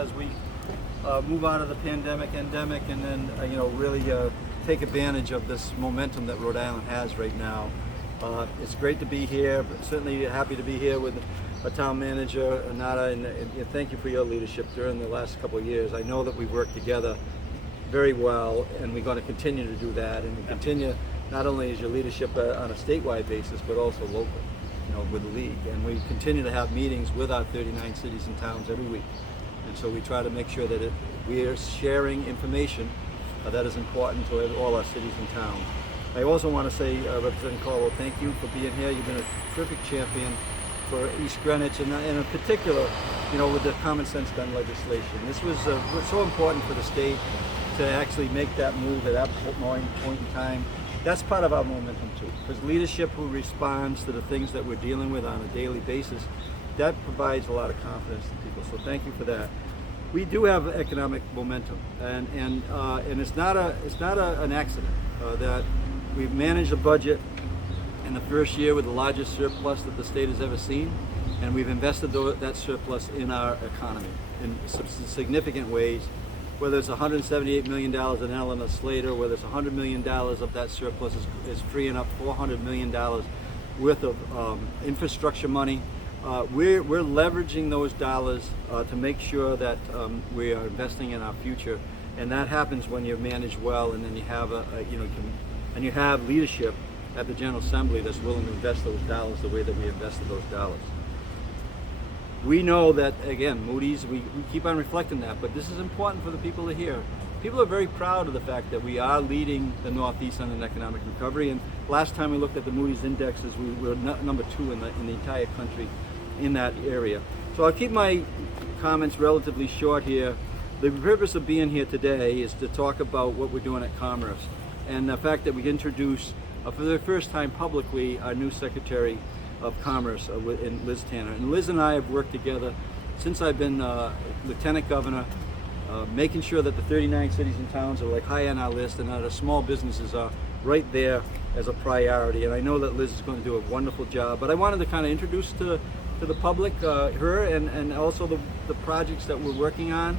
as we move out of the pandemic, endemic, and then really take advantage of this momentum that Rhode Island has right now. It's great to be here, but certainly happy to be here with our town manager, Anata, and thank you for your leadership during the last couple of years. I know that we've worked together very well, and we're going to continue to do that, and we continue not only as your leadership on a statewide basis, but also local, with the league. And we continue to have meetings with our 39 cities and towns every week. And so we try to make sure that we are sharing information that is important to all our cities and towns. I also want to say, Representative Caldwell, thank you for being here. You've been a terrific champion for East Greenwich, and in particular, with the common sense gun legislation. This was so important for the state to actually make that move at that point in time. That's part of our momentum too, because leadership who responds to the things that we're dealing with on a daily basis, that provides a lot of confidence to people. So thank you for that. We do have economic momentum, and it's not an accident that we've managed a budget in the first year with the largest surplus that the state has ever seen, and we've invested that surplus in our economy in significant ways. Whether it's $178 million in Eleanor Slater, whether it's $100 million of that surplus is freeing up $400 million worth of infrastructure money. We're leveraging those dollars to make sure that we are investing in our future, and that happens when you manage well, and then you have and you have leadership at the General Assembly that's willing to invest those dollars the way that we invested those dollars. We know that, again, Moody's, we keep on reflecting that, but this is important for the people to hear. People are very proud of the fact that we are leading the Northeast on an economic recovery, and last time we looked at the Moody's indexes, we were number 2 in the entire country in that area. So I'll keep my comments relatively short here. The purpose of being here today is to talk about what we're doing at Commerce, and the fact that we introduced, for the first time publicly, our new Secretary of Commerce, in Liz Tanner. And Liz and I have worked together since I've been Lieutenant Governor, making sure that the 39 cities and towns are like high on our list, and that our small businesses are right there as a priority. And I know that Liz is going to do a wonderful job. But I wanted to kind of introduce to the public her and also the projects that we're working on,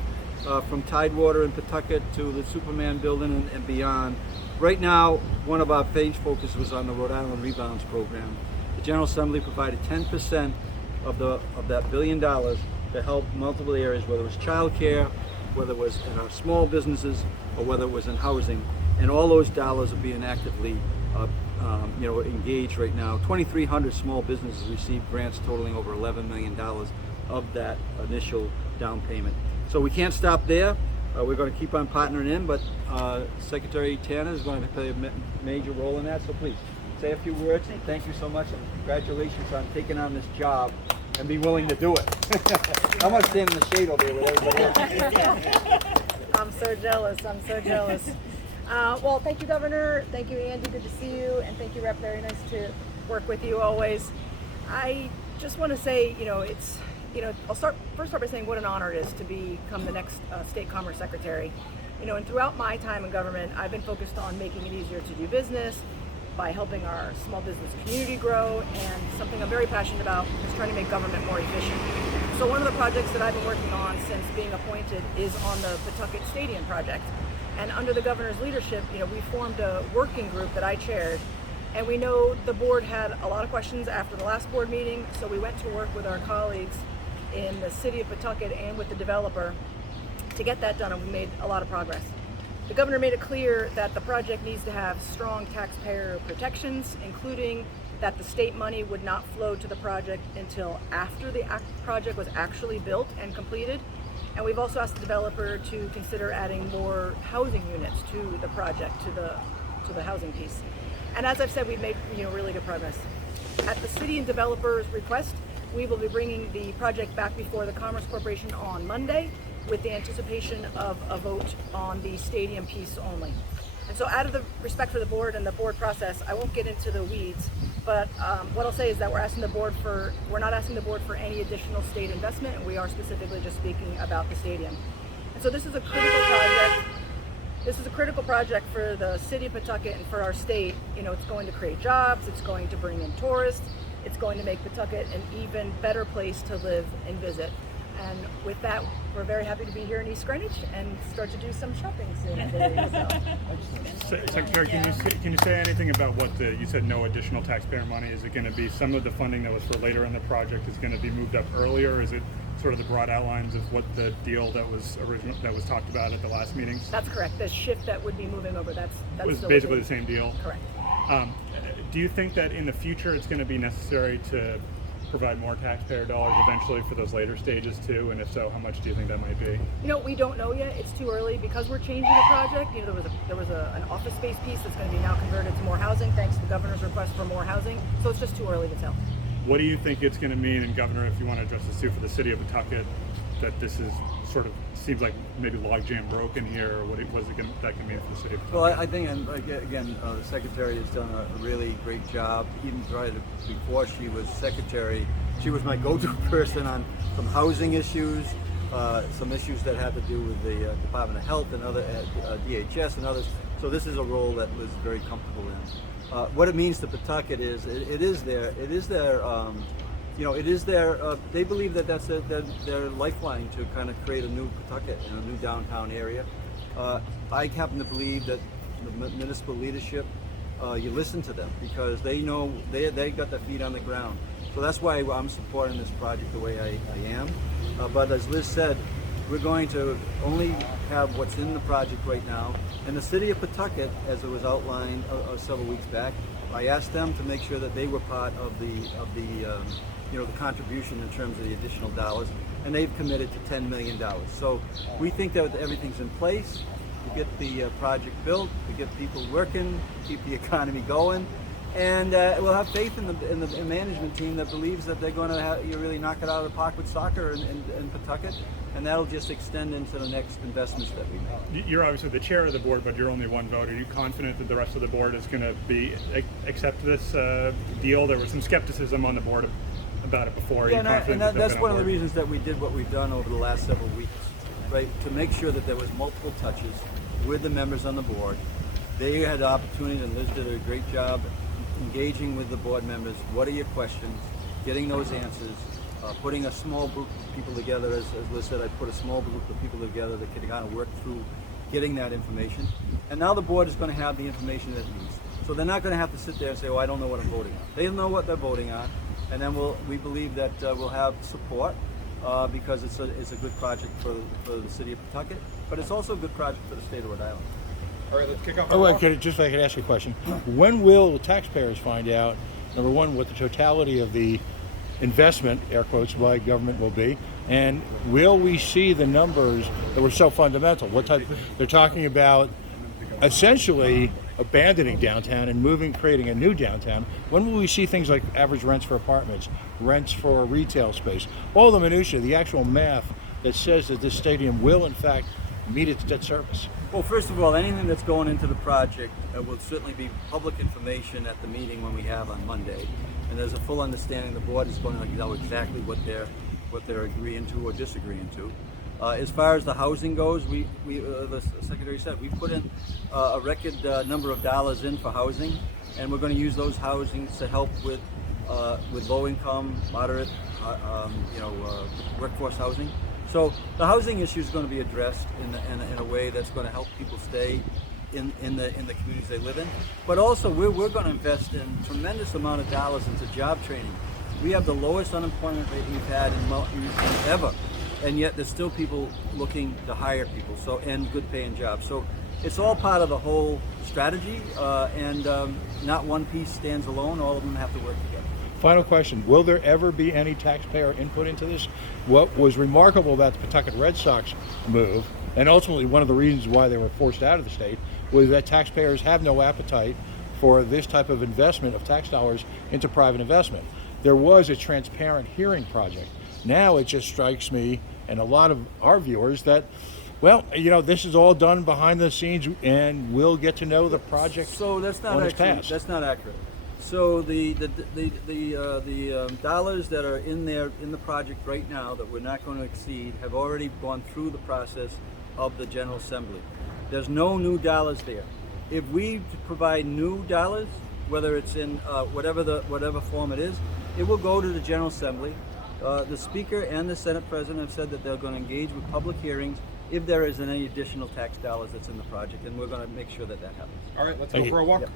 from Tidewater in Pawtucket to the Superman building and beyond. Right now, one of our phase focus was on the Rhode Island Rebounds program. The General Assembly provided 10% of that $1 billion to help multiple areas, whether it was child care, whether it was in our small businesses, or whether it was in housing. And all those dollars are being actively engaged right now. 2,300 small businesses received grants totaling over $11 million of that initial down payment. So we can't stop there. We're going to keep on partnering in, but Secretary Tanner is going to play a major role in that, so please say a few words. Thank you so much, and congratulations on taking on this job and be willing to do it. I'm going to stand in the shade over here with everybody else. I'm so jealous. Well, thank you, Governor. Thank you, Andy. Good to see you. And thank you, Rep. Very nice to work with you always. I just want to say, I'll start by saying what an honor it is to become the next State Commerce Secretary. And throughout my time in government, I've been focused on making it easier to do business, by helping our small business community grow, and something I'm very passionate about is trying to make government more efficient. So one of the projects that I've been working on since being appointed is on the Pawtucket Stadium project. And under the governor's leadership, we formed a working group that I chaired, and we know the board had a lot of questions after the last board meeting, so we went to work with our colleagues in the city of Pawtucket and with the developer to get that done, and we made a lot of progress. The governor made it clear that the project needs to have strong taxpayer protections, including that the state money would not flow to the project until after the project was actually built and completed. And we've also asked the developer to consider adding more housing units to the project, to the housing piece. And as I've said, we've made really good progress. At the city and developer's request, we will be bringing the project back before the Commerce Corporation on Monday, with the anticipation of a vote on the stadium piece only. And so out of the respect for the board and the board process, I won't get into the weeds, but what I'll say is that we're not asking the board for any additional state investment, and we are specifically just speaking about the stadium. And so this is a critical project. This is a critical project for the city of Pawtucket and for our state. It's going to create jobs, it's going to bring in tourists, it's going to make Pawtucket an even better place to live and visit. And with that, we're very happy to be here in East Greenwich and start to do some shopping soon. Secretary, can you say anything about what you said no additional taxpayer money? Is it going to be some of the funding that was for later in the project is going to be moved up earlier? Is it sort of the broad outlines of what the deal that was talked about at the last meetings? That's correct. The shift that would be moving over, that's was still basically the same deal? Correct. Do you think that in the future it's going to be necessary to provide more taxpayer dollars eventually for those later stages too? And if so, how much do you think that might be? You know, we don't know yet. It's too early because we're changing the project. You know, there was an office space piece that's going to be now converted to more housing thanks to the governor's request for more housing. So it's just too early to tell. What do you think it's going to mean, and Governor, if you want to address this too, for the city of Pawtucket, that this is sort of seems like maybe logjam broken here, or what is it that can mean for the city of Pawtucket? Well, I think, and again, the secretary has done a really great job. Even before she was secretary, she was my go-to person on some housing issues, some issues that had to do with the Department of Health and other DHS and others. So this is a role that was very comfortable in. What it means to Pawtucket is it is their they believe that that's their lifeline to kind of create a new Pawtucket and a new downtown area. I happen to believe that the municipal leadership, you listen to them because they know they got their feet on the ground. So that's why I'm supporting this project the way I am. But as Liz said, we're going to only have what's in the project right now. And the city of Pawtucket, as it was outlined several weeks back, I asked them to make sure that they were part of the contribution in terms of the additional dollars, and they've committed to $10 million. So we think that everything's in place to get the project built, to get people working, keep the economy going, and we'll have faith in the management team that believes that they're going to really knock it out of the park with soccer in Pawtucket, and that'll just extend into the next investments that we make. You're obviously the chair of the board, but you're only one vote. Are you confident that the rest of the board is going to accept this deal? There was some skepticism on the board about it before. Yeah, and that's one of the reasons that we did what we've done over the last several weeks, right? To make sure that there was multiple touches with the members on the board. They had the opportunity, and Liz did a great job engaging with the board members. What are your questions? Getting those answers. Putting a small group of people together, as Liz said, I put a small group of people together that could kind of work through getting that information. And now the board is going to have the information that it needs. So they're not going to have to sit there and say, oh, I don't know what I'm voting on. They know what they're voting on. And then we believe that we'll have support because it's a good project for the city of Pawtucket, but it's also a good project for the state of Rhode Island. All right, let's kick off. Oh, just if I could ask you a question. When will the taxpayers find out, number one, what the totality of the investment, air quotes, by government will be, and will we see the numbers that were so fundamental? What type? They're talking about essentially abandoning downtown and creating a new downtown. When will we see things like average rents for apartments, rents for retail space, all the minutiae, the actual math that says that this stadium will in fact meet its debt service? Well, first of all, anything that's going into the project will certainly be public information at the meeting when we have on Monday. And there's a full understanding. The board is going to know exactly what they're agreeing to or disagreeing to. As far as the housing goes, the secretary said we put in a record number of dollars in for housing, and we're going to use those housings to help with low income, moderate, workforce housing. So the housing issue is going to be addressed in a way that's going to help people stay in the communities they live in. But also we're going to invest in tremendous amount of dollars into job training. We have the lowest unemployment rate we've had in ever, and yet there's still people looking to hire people. So and good paying jobs. So it's all part of the whole strategy, and not one piece stands alone. All of them have to work together. Final question, will there ever be any taxpayer input into this? What was remarkable about the Pawtucket Red Sox move, and ultimately one of the reasons why they were forced out of the state, was that taxpayers have no appetite for this type of investment of tax dollars into private investment. There was a transparent hearing project. Now it just strikes me and a lot of our viewers that, well, this is all done behind the scenes and we'll get to know the project. So that's not when it's actually, passed. that's not accurate. So the dollars that are in the project right now that we're not going to exceed have already gone through the process of the General Assembly. There's no new dollars there. If we provide new dollars, whether it's in whatever form it is, it will go to the General Assembly, The Speaker and the Senate President have said that they're going to engage with public hearings if there is any additional tax dollars that's in the project, and we're going to make sure that that happens. All right, let's Thank go you. for a walk. Yep.